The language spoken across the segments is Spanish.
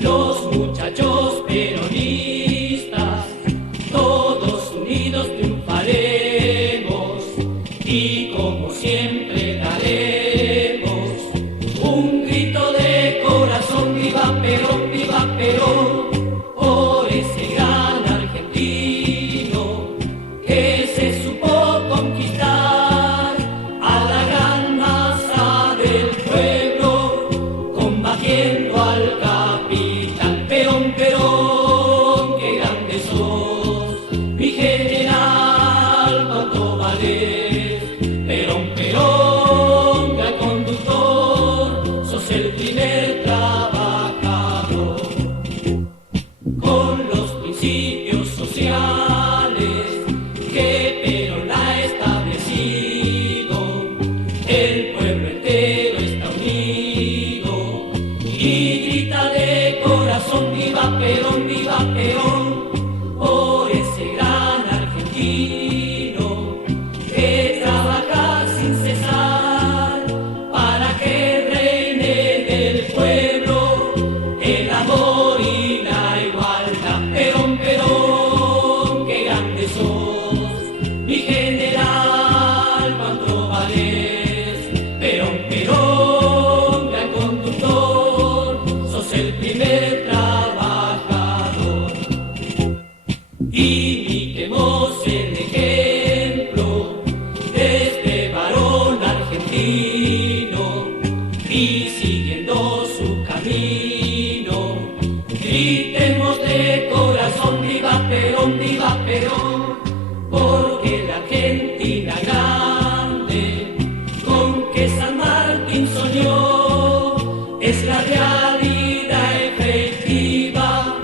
Los muchachos peronistas, todos unidos triunfaremos y como siempre daremos un grito de corazón: viva Perón, viva Perón, por ese gran argentino que se supo conquistar a la gran masa del pueblo, combatiendo al capitán. Perón, Perón, qué grande sos, mi general, cuánto valés. Perón, Perón, gran conductor, sos el primer trabajador. Con los principios sociales que Perón ha establecido, el pueblo entero está unido y grita de corazón: viva Perón, viva Perón, por ese gran argentino que trabaja sin cesar para que reine del pueblo el amor y la igualdad. Perón, Perón, qué grande sos, mi general, cuánto valés. Perón, Perón, gran conductor, sos el primer trabajador. Imitemos el ejemplo de este varón argentino y siguiendo su camino, gritemos de corazón: viva Perón, viva Perón, porque la Argentina grande con que San Martín soñó es la realidad efectiva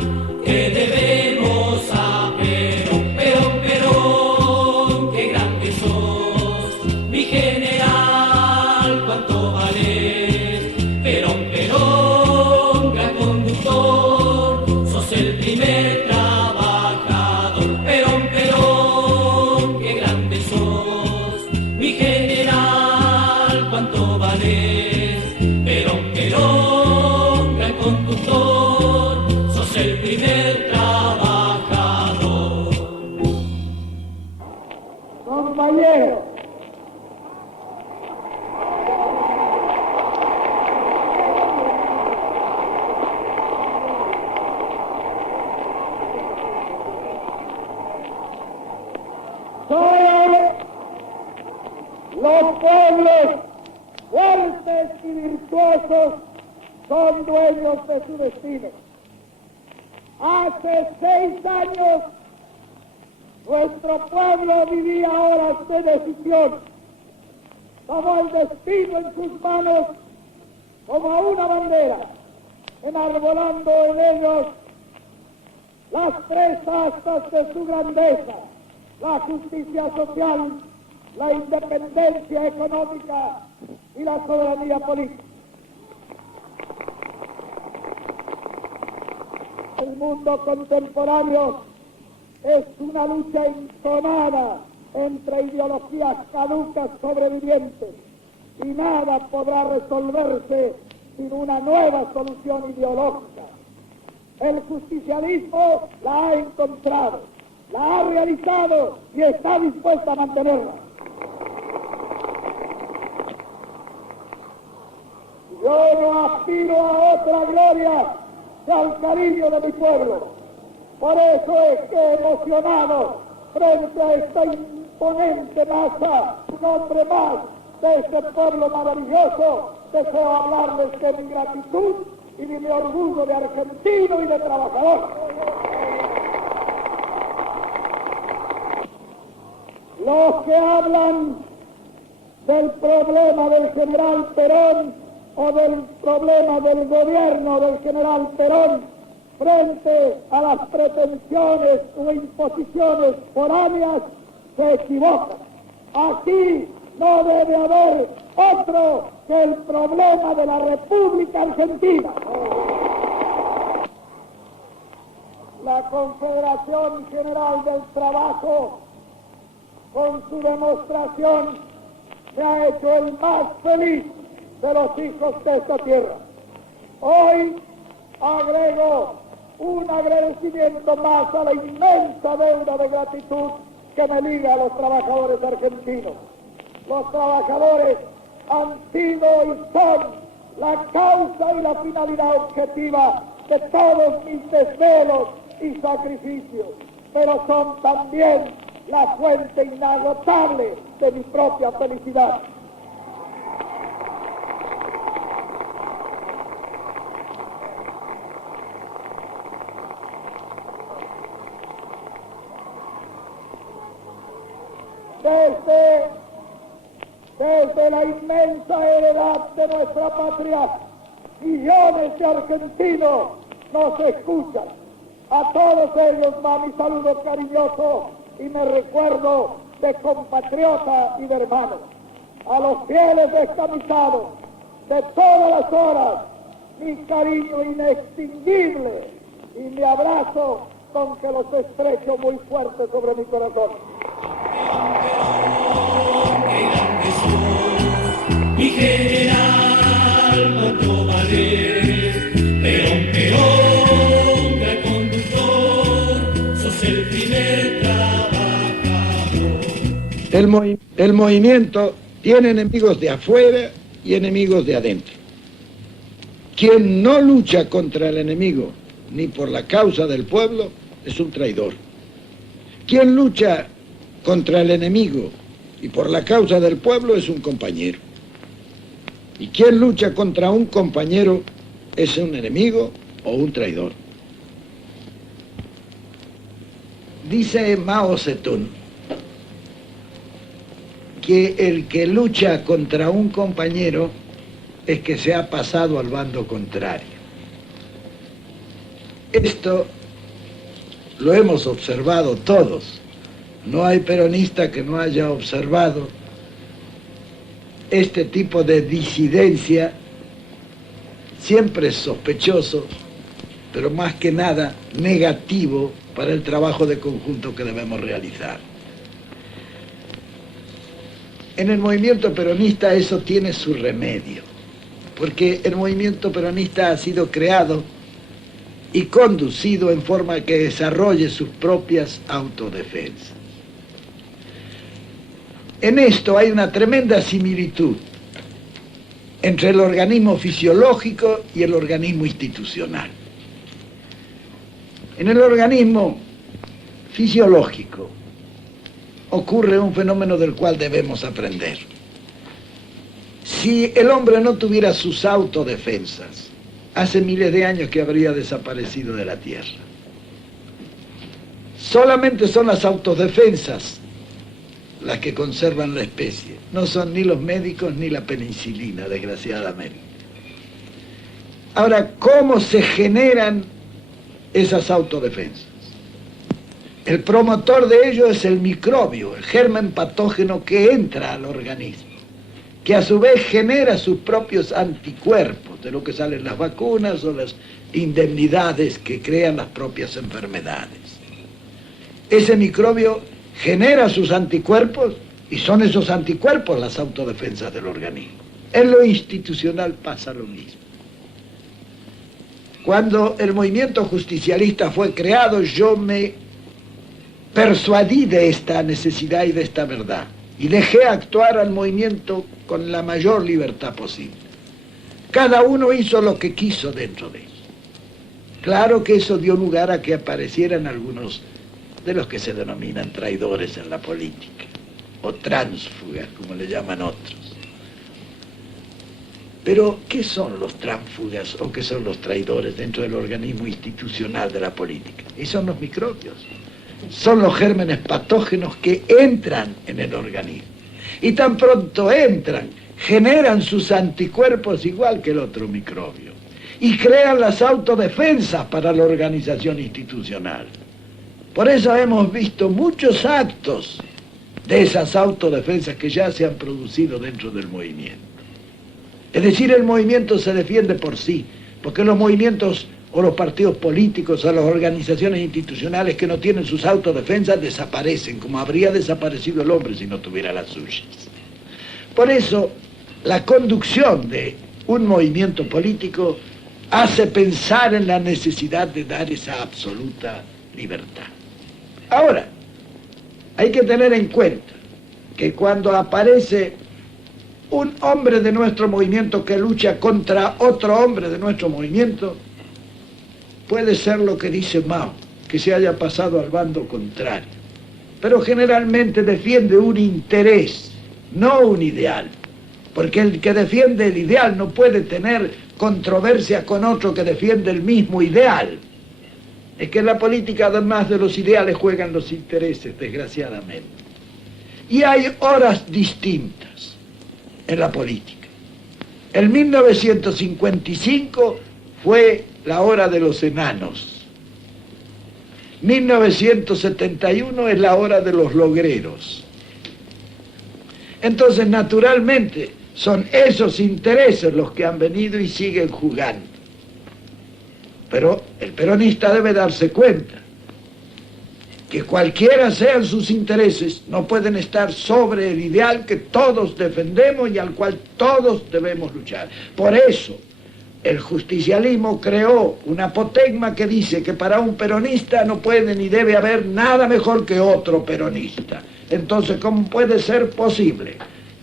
que debemos a Perón. Perón, Perón, qué grande sos, mi general, cuánto valés. Perón, Perón, gran conductor, sos el primer trabajador. Perón, Perón, qué grande sos, mi general, cuánto valés. Perón, Perón, gran conductor, sos el primer trabajador. Compañeros, solo los pueblos fuertes y virtuosos son dueños de su destino. Hace 6 años nuestro pueblo vivía horas de decisión. Tomó el destino en sus manos como una bandera, enarbolando en ellos las 3 astas de su grandeza: la justicia social, la independencia económica y la soberanía política. El mundo contemporáneo es una lucha entonada entre ideologías caducas sobrevivientes y nada podrá resolverse sin una nueva solución ideológica. El justicialismo la ha encontrado, la ha realizado y está dispuesta a mantenerla. Yo no aspiro a otra gloria que al cariño de mi pueblo. Por eso es que, emocionado frente a esta imponente masa, un hombre más de este pueblo maravilloso, deseo hablarles de mi gratitud y de mi orgullo de argentino y de trabajador. Los que hablan del problema del general Perón o del problema del gobierno del general Perón frente a las pretensiones o imposiciones foráneas se equivocan. Aquí no debe haber otro que el problema de la República Argentina. La Confederación General del Trabajo, con su demostración me ha hecho el más feliz de los hijos de esta tierra. Hoy agrego un agradecimiento más a la inmensa deuda de gratitud que me liga a los trabajadores argentinos. Los trabajadores han sido y son la causa y la finalidad objetiva de todos mis desvelos y sacrificios, pero son también la fuente inagotable de mi propia felicidad. Desde la inmensa heredad de nuestra patria, millones de argentinos nos escuchan. A todos ellos va mi saludo cariñoso y me recuerdo de compatriota y de hermano. A los fieles descamisados de todas las horas, mi cariño inextinguible y mi abrazo con que los estrecho muy fuerte sobre mi corazón. Mi general Otto Valdés, Perón, gran conductor, sos el primer trabajador. El movimiento tiene enemigos de afuera y enemigos de adentro. Quien no lucha contra el enemigo ni por la causa del pueblo es un traidor. Quien lucha contra el enemigo y por la causa del pueblo es un compañero. Y quien lucha contra un compañero es un enemigo o un traidor. Dice Mao Zedong que el que lucha contra un compañero es que se ha pasado al bando contrario. Esto lo hemos observado todos. No hay peronista que no haya observado este tipo de disidencia, siempre sospechoso, pero más que nada negativo para el trabajo de conjunto que debemos realizar. En el movimiento peronista eso tiene su remedio, porque el movimiento peronista ha sido creado y conducido en forma que desarrolle sus propias autodefensas. En esto hay una tremenda similitud entre el organismo fisiológico y el organismo institucional. En el organismo fisiológico ocurre un fenómeno del cual debemos aprender. Si el hombre no tuviera sus autodefensas, hace miles de años que habría desaparecido de la Tierra. Solamente son las autodefensas las que conservan la especie. No son ni los médicos ni la penicilina, desgraciadamente. Ahora, ¿cómo se generan esas autodefensas? El promotor de ello es el microbio, el germen patógeno que entra al organismo, que a su vez genera sus propios anticuerpos, de lo que salen las vacunas o las indemnidades que crean las propias enfermedades. Ese microbio genera sus anticuerpos y son esos anticuerpos las autodefensas del organismo. En lo institucional pasa lo mismo. Cuando el movimiento justicialista fue creado, yo me persuadí de esta necesidad y de esta verdad y dejé actuar al movimiento con la mayor libertad posible. Cada uno hizo lo que quiso dentro de eso. Claro que eso dio lugar a que aparecieran algunos de los que se denominan traidores en la política, o tránsfugas, como le llaman otros. Pero, ¿qué son los tránsfugas o qué son los traidores dentro del organismo institucional de la política? Y son los microbios, son los gérmenes patógenos que entran en el organismo. Y tan pronto entran, generan sus anticuerpos igual que el otro microbio, y crean las autodefensas para la organización institucional. Por eso hemos visto muchos actos de esas autodefensas que ya se han producido dentro del movimiento. Es decir, el movimiento se defiende por sí, porque los movimientos o los partidos políticos o las organizaciones institucionales que no tienen sus autodefensas desaparecen, como habría desaparecido el hombre si no tuviera las suyas. Por eso, la conducción de un movimiento político hace pensar en la necesidad de dar esa absoluta libertad. Ahora, hay que tener en cuenta que cuando aparece un hombre de nuestro movimiento que lucha contra otro hombre de nuestro movimiento, puede ser lo que dice Mao, que se haya pasado al bando contrario, pero generalmente defiende un interés, no un ideal, porque el que defiende el ideal no puede tener controversia con otro que defiende el mismo ideal. Es que en la política, además de los ideales, juegan los intereses, desgraciadamente. Y hay horas distintas en la política. En 1955 fue la hora de los enanos. 1971 es la hora de los logreros. Entonces, naturalmente, son esos intereses los que han venido y siguen jugando. Pero el peronista debe darse cuenta que cualquiera sean sus intereses, no pueden estar sobre el ideal que todos defendemos y al cual todos debemos luchar. Por eso, el justicialismo creó un apotegma que dice que para un peronista no puede ni debe haber nada mejor que otro peronista. Entonces, ¿cómo puede ser posible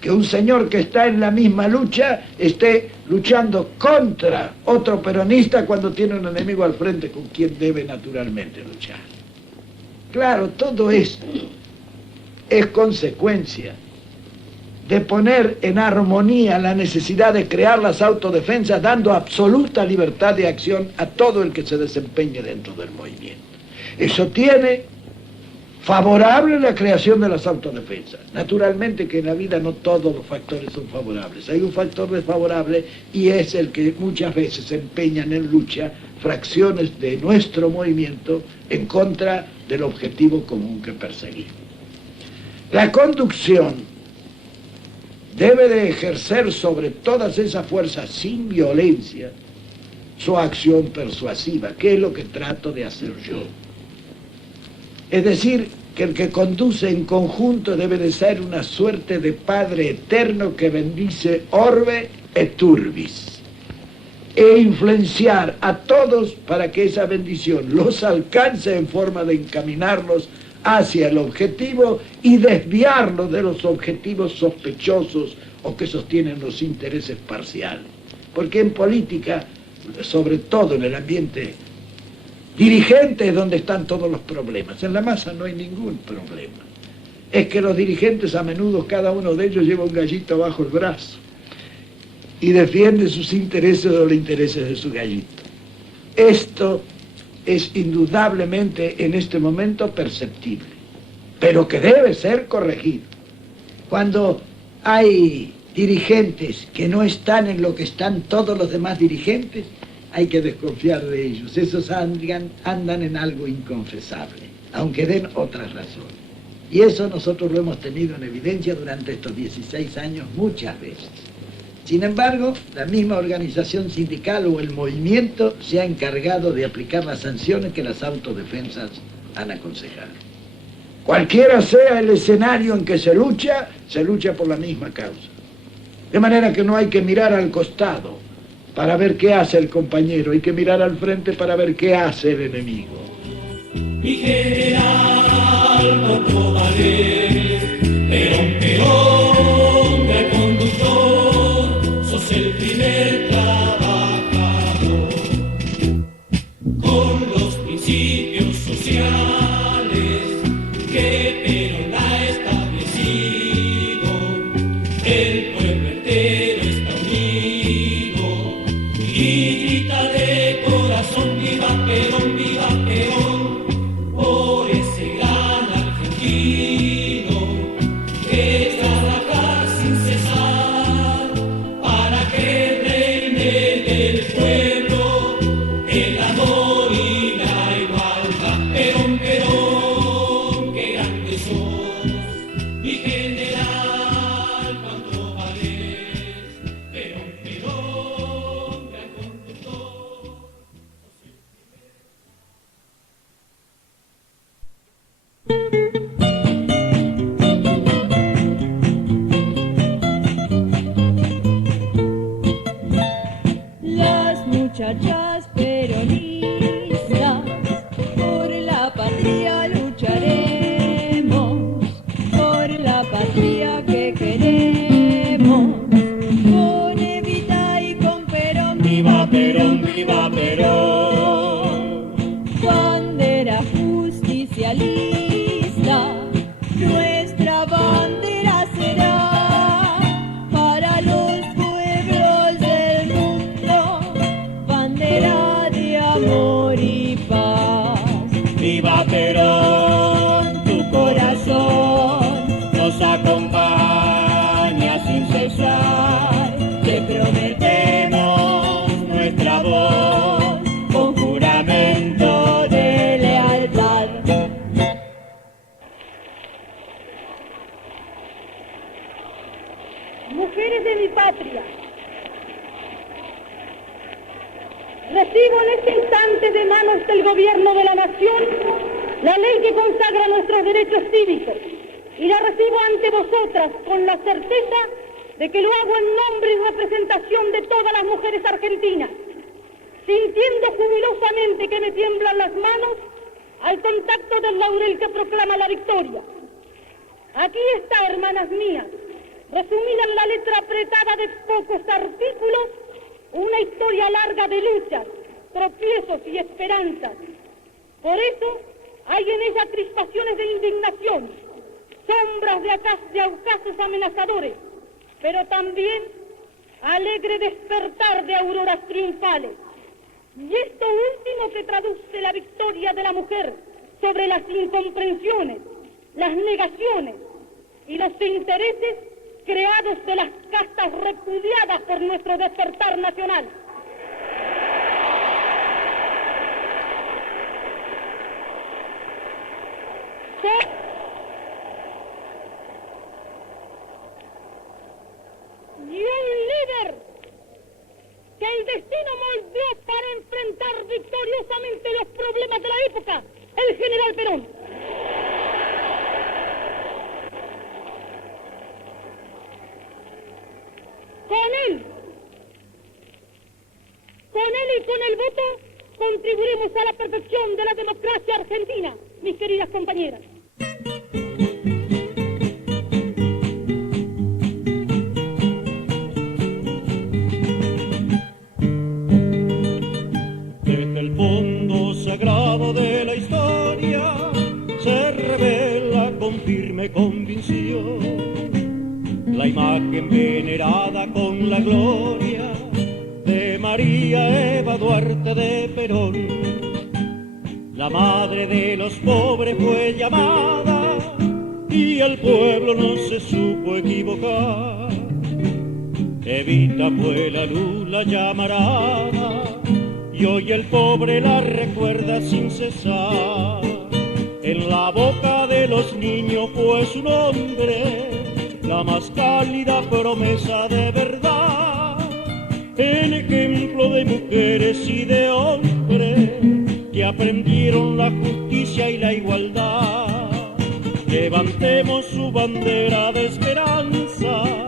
que un señor que está en la misma lucha esté luchando contra otro peronista cuando tiene un enemigo al frente con quien debe naturalmente luchar? Claro, todo esto es consecuencia de poner en armonía la necesidad de crear las autodefensas, dando absoluta libertad de acción a todo el que se desempeñe dentro del movimiento. Eso tiene favorable la creación de las autodefensas. Naturalmente que en la vida no todos los factores son favorables. Hay un factor desfavorable y es el que muchas veces empeñan en lucha fracciones de nuestro movimiento en contra del objetivo común que perseguimos. La conducción debe de ejercer sobre todas esas fuerzas sin violencia su acción persuasiva, que es lo que trato de hacer yo. Es decir, que el que conduce en conjunto debe de ser una suerte de Padre eterno que bendice orbe et urbis, e influenciar a todos para que esa bendición los alcance en forma de encaminarlos hacia el objetivo y desviarlos de los objetivos sospechosos o que sostienen los intereses parciales. Porque en política, sobre todo en el ambiente dirigente, es donde están todos los problemas. En la masa no hay ningún problema. Es que los dirigentes a menudo, cada uno de ellos lleva un gallito bajo el brazo y defiende sus intereses o los intereses de su gallito. Esto es indudablemente en este momento perceptible, pero que debe ser corregido. Cuando hay dirigentes que no están en lo que están todos los demás dirigentes, hay que desconfiar de ellos. Esos andan en algo inconfesable, aunque den otras razones. Y eso nosotros lo hemos tenido en evidencia durante estos 16 años muchas veces. Sin embargo, la misma organización sindical o el movimiento se ha encargado de aplicar las sanciones que las autodefensas han aconsejado. Cualquiera sea el escenario en que se lucha por la misma causa. De manera que no hay que mirar al costado para ver qué hace el compañero, hay que mirar al frente para ver qué hace el enemigo. Mi general, no vale, Perón, de conductor, sos el primer trabajador, con los principios sociales que Perón ha establecido, el pueblo entero está unido y grita de corazón, viva Perón, viva Perón, por ese gran argentino que trabaja sin cesar para que reine del pueblo el amor y la igualdad. Perón, Perón, qué grande sos, mi general, cuánto vale. confesar, te prometemos nuestra voz con juramento de lealtad. Mujeres de mi patria, recibo en este instante de manos del Gobierno de la Nación la ley que consagra nuestros derechos cívicos y la recibo ante vosotras con la certeza de que lo hago en nombre y representación de todas las mujeres argentinas, sintiendo jubilosamente que me tiemblan las manos al contacto del laurel que proclama la victoria. Aquí está, hermanas mías, resumida en la letra apretada de pocos artículos, una historia larga de luchas, tropiezos y esperanzas. Por eso hay en ella crispaciones de indignación, sombras de ocasos amenazadores, pero también alegre despertar de auroras triunfales. Y esto último que traduce la victoria de la mujer sobre las incomprensiones, las negaciones y los intereses creados de las castas repudiadas por nuestro despertar nacional. Y un líder que el destino moldeó para enfrentar victoriosamente los problemas de la época, el general Perón. Con él y con el voto contribuiremos a la perfección de la democracia argentina, mis queridas compañeras. Desde el fondo sagrado de la historia se revela con firme convicción la imagen venerada con la gloria de María Eva Duarte de Perón. La madre de los pobres fue llamada y el pueblo no se supo equivocar. Evita fue la luz, la llamarada, y hoy el pobre la recuerda sin cesar. En la boca de los niños fue su nombre, la más cálida promesa de verdad, el ejemplo de mujeres y de hombres que aprendieron la justicia y la igualdad. Levantemos su bandera de esperanza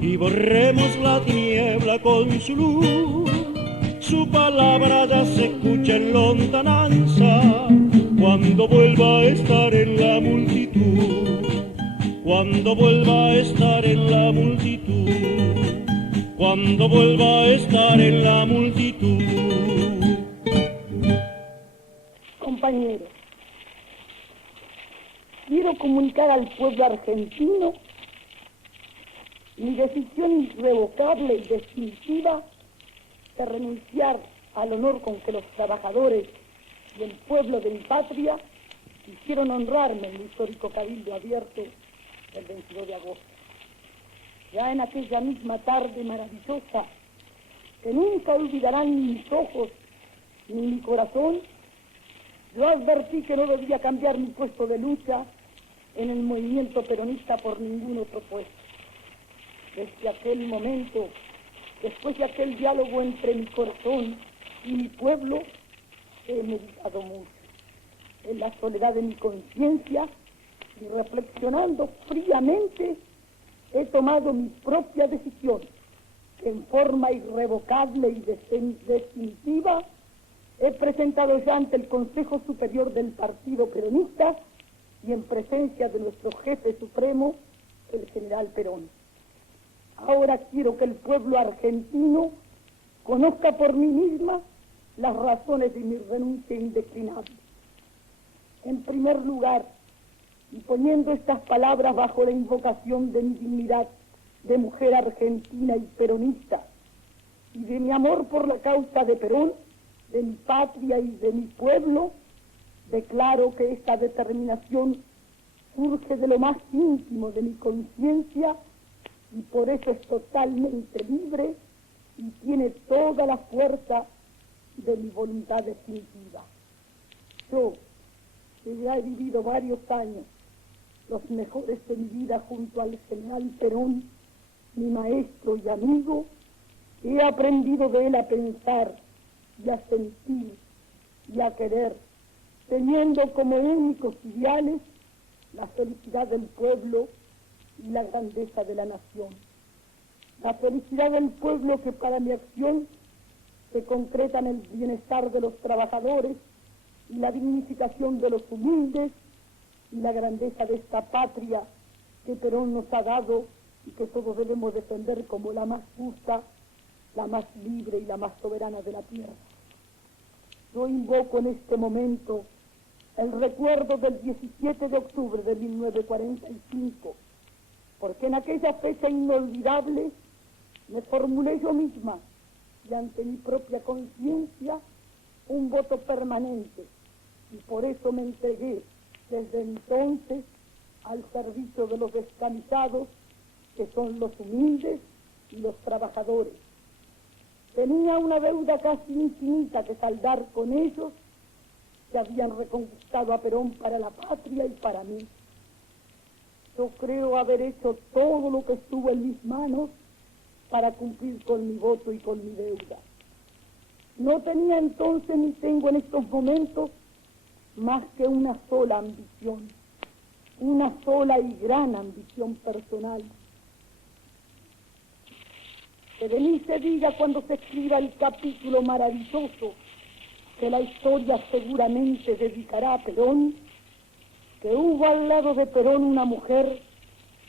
y borremos la tiniebla con su luz. Su palabra ya se escucha en lontananza cuando vuelva a estar en la multitud. Cuando vuelva a estar en la multitud, cuando vuelva a estar en la multitud. Compañeros, quiero comunicar al pueblo argentino mi decisión irrevocable y definitiva de renunciar al honor con que los trabajadores y el pueblo de mi patria quisieron honrarme en el histórico Cabildo Abierto el 22 de agosto. Ya en aquella misma tarde maravillosa, que nunca olvidarán ni mis ojos ni mi corazón, yo advertí que no debía cambiar mi puesto de lucha en el movimiento peronista por ningún otro puesto. Desde aquel momento, después de aquel diálogo entre mi corazón y mi pueblo, he meditado mucho. En la soledad de mi conciencia y reflexionando fríamente, he tomado mi propia decisión, que en forma irrevocable y definitiva he presentado ya ante el Consejo Superior del Partido Peronista y en presencia de nuestro jefe supremo, el general Perón. Ahora quiero que el pueblo argentino conozca por mí misma las razones de mi renuncia indeclinable. En primer lugar, y poniendo estas palabras bajo la invocación de mi dignidad de mujer argentina y peronista, y de mi amor por la causa de Perón, de mi patria y de mi pueblo, declaro que esta determinación surge de lo más íntimo de mi conciencia y por eso es totalmente libre y tiene toda la fuerza de mi voluntad definitiva. Yo, que ya he vivido varios años, los mejores de mi vida junto al general Perón, mi maestro y amigo, he aprendido de él a pensar y a sentir y a querer, teniendo como únicos ideales la felicidad del pueblo y la grandeza de la nación. La felicidad del pueblo que para mi acción se concreta en el bienestar de los trabajadores y la dignificación de los humildes y la grandeza de esta patria que Perón nos ha dado y que todos debemos defender como la más justa, la más libre y la más soberana de la tierra. Yo invoco en este momento el recuerdo del 17 de octubre de 1945, porque en aquella fecha inolvidable me formulé yo misma y ante mi propia conciencia un voto permanente, y por eso me entregué desde entonces al servicio de los descamisados, que son los humildes y los trabajadores. Tenía una deuda casi infinita que saldar con ellos, que habían reconquistado a Perón para la patria y para mí. Yo creo haber hecho todo lo que estuvo en mis manos para cumplir con mi voto y con mi deuda. No tenía entonces ni tengo en estos momentos más que una sola ambición, una sola y gran ambición personal. Que de mí se diga cuando se escriba el capítulo maravilloso que la historia seguramente dedicará a Perón, que hubo al lado de Perón una mujer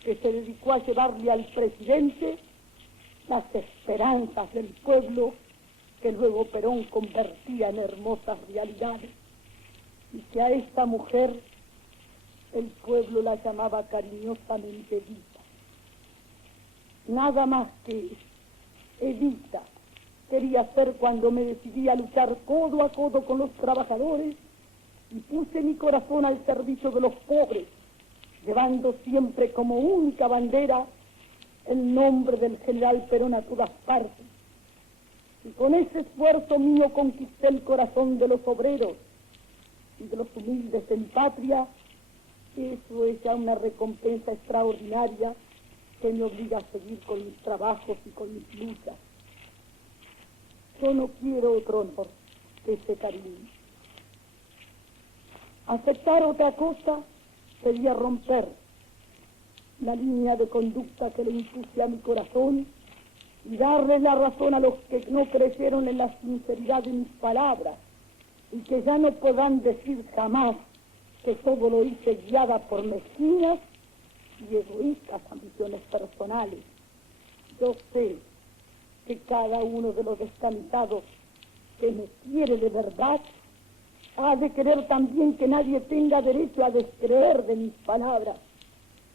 que se dedicó a llevarle al presidente las esperanzas del pueblo que luego Perón convertía en hermosas realidades, y que a esta mujer el pueblo la llamaba cariñosamente Evita. Nada más que Evita quería ser cuando me decidí a luchar codo a codo con los trabajadores y puse mi corazón al servicio de los pobres, llevando siempre como única bandera el nombre del general Perón a todas partes. Y con ese esfuerzo mío conquisté el corazón de los obreros y de los humildes de mi patria. Eso es ya una recompensa extraordinaria que me obliga a seguir con mis trabajos y con mis luchas. Yo no quiero otro honor que ese cariño. Aceptar otra cosa sería romper la línea de conducta que le impuse a mi corazón y darle la razón a los que no creyeron en la sinceridad de mis palabras y que ya no podrán decir jamás que todo lo hice guiada por mezquinas y egoístas ambiciones personales. Yo sé que cada uno de los descamisados que me quiere de verdad ha de querer también que nadie tenga derecho a descreer de mis palabras.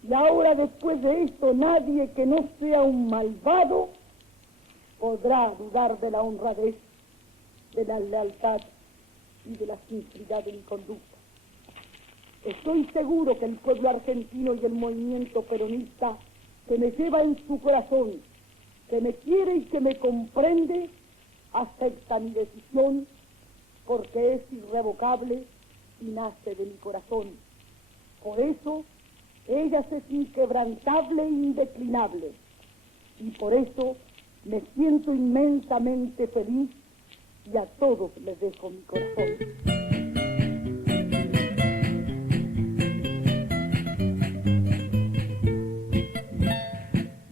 Y ahora, después de esto, nadie que no sea un malvado podrá dudar de la honradez, de la lealtad y de la sinceridad de mi conducta. Estoy seguro que el pueblo argentino y el movimiento peronista que me lleva en su corazón, que me quiere y que me comprende, acepta mi decisión porque es irrevocable y nace de mi corazón. Por eso, ella es inquebrantable e indeclinable. Y por eso me siento inmensamente feliz y a todos les dejo mi corazón.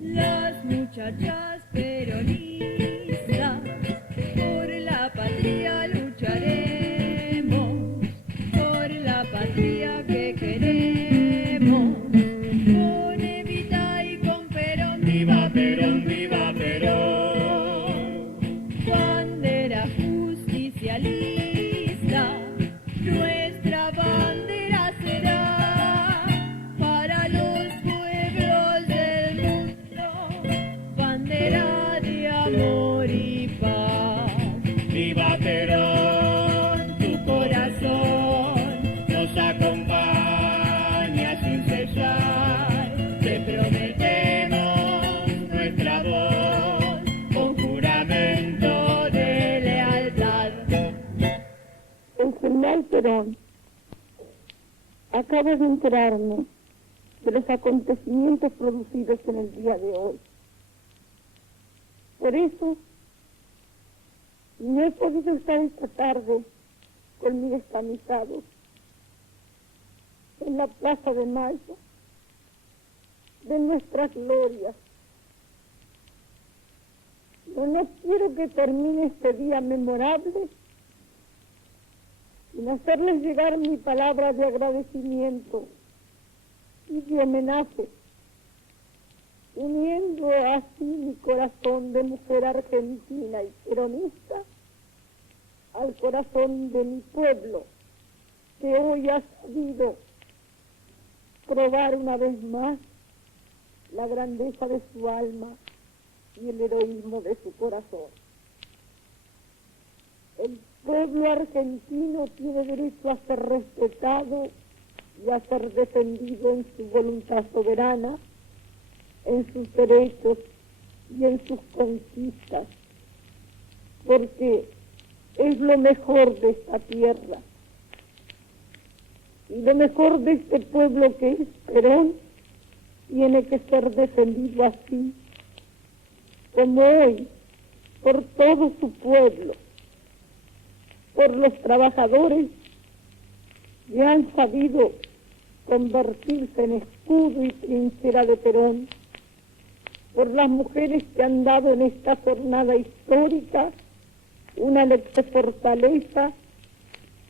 Las muchachas peronistas, por la patria lucharemos, por la patria que queremos, con Evita y con Perón. Viva Perón, viva Perón. Bandera justicialista, nuestra bandera será para los pueblos del mundo, bandera de amor y paz. Viva Perón, tu corazón nos acompaña sin cesar. Te prometemos Perón, acabo de enterarme de los acontecimientos producidos en el día de hoy. Por eso, no he podido estar esta tarde con mis descamisados en la Plaza de Mayo de nuestras glorias. Yo no quiero que termine este día memorable sin hacerles llegar mi palabra de agradecimiento y de homenaje, uniendo así mi corazón de mujer argentina y peronista al corazón de mi pueblo, que hoy ha sabido probar una vez más la grandeza de su alma y el heroísmo de su corazón. El pueblo argentino tiene derecho a ser respetado y a ser defendido en su voluntad soberana, en sus derechos y en sus conquistas, porque es lo mejor de esta tierra y lo mejor de este pueblo que es Perón tiene que ser defendido así como hoy por todo su pueblo, por los trabajadores que han sabido convertirse en escudo y trinchera de Perón, por las mujeres que han dado en esta jornada histórica una lección de fortaleza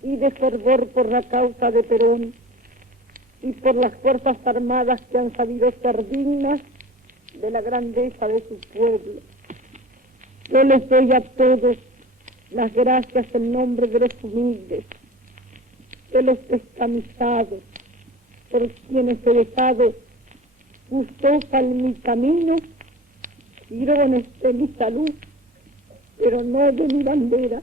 y de fervor por la causa de Perón, y por las Fuerzas Armadas que han sabido ser dignas de la grandeza de su pueblo. Yo les doy a todos las gracias en nombre de los humildes, de los descamisados, por quienes he dejado gustosa en mi camino, girones de mi salud, pero no de mi bandera.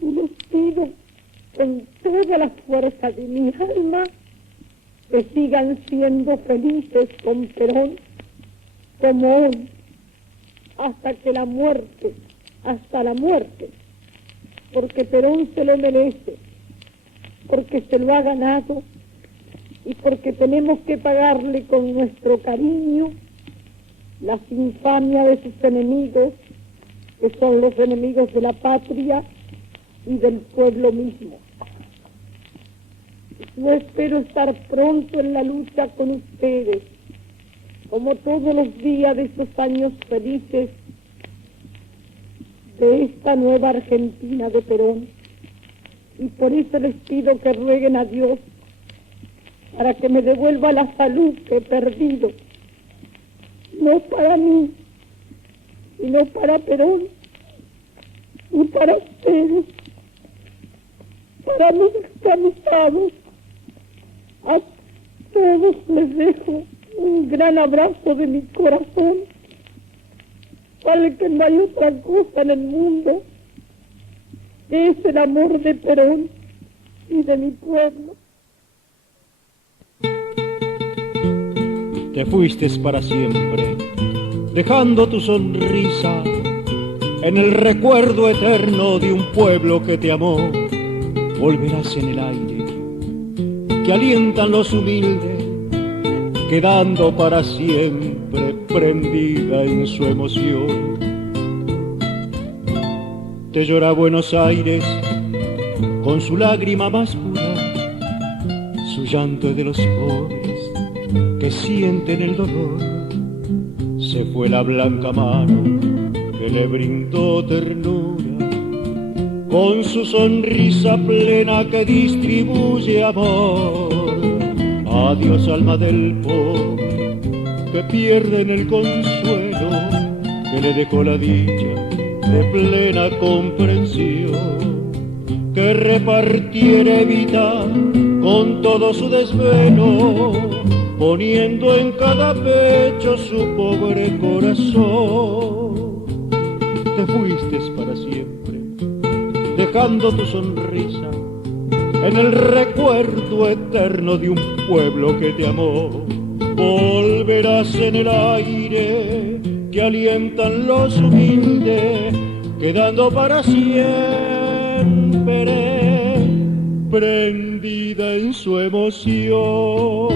Y les pido con toda la fuerza de mi alma que sigan siendo felices con Perón como hoy, hasta la muerte, porque Perón se lo merece, porque se lo ha ganado y porque tenemos que pagarle con nuestro cariño las infamias de sus enemigos, que son los enemigos de la patria y del pueblo mismo. Yo espero estar pronto en la lucha con ustedes, como todos los días de estos años felices de esta nueva Argentina de Perón. Y por eso les pido que rueguen a Dios para que me devuelva la salud que he perdido, no para mí, sino para Perón y para ustedes, para mis descamisados. A todos les dejo un gran abrazo de mi corazón, para que no hay otra cosa en el mundo, que es el amor de Perón y de mi pueblo. Te fuiste para siempre, dejando tu sonrisa en el recuerdo eterno de un pueblo que te amó. Volverás en el aire que alientan los humildes, quedando para siempre prendida en su emoción. Te llora Buenos Aires con su lágrima más pura, su llanto es de los pobres que sienten el dolor. Se fue la blanca mano que le brindó ternura, con su sonrisa plena que distribuye amor. Adiós alma del pobre que pierde en el consuelo, que le dejó la dicha de plena comprensión, que repartiera Evita con todo su desvelo, poniendo en cada pecho su pobre corazón. Te fuiste para siempre, dejando tu sonrisa en el recuerdo eterno de un pueblo que te amó. Volverás en el aire que alientan los humildes, quedando para siempre romperé, prendida en su emoción.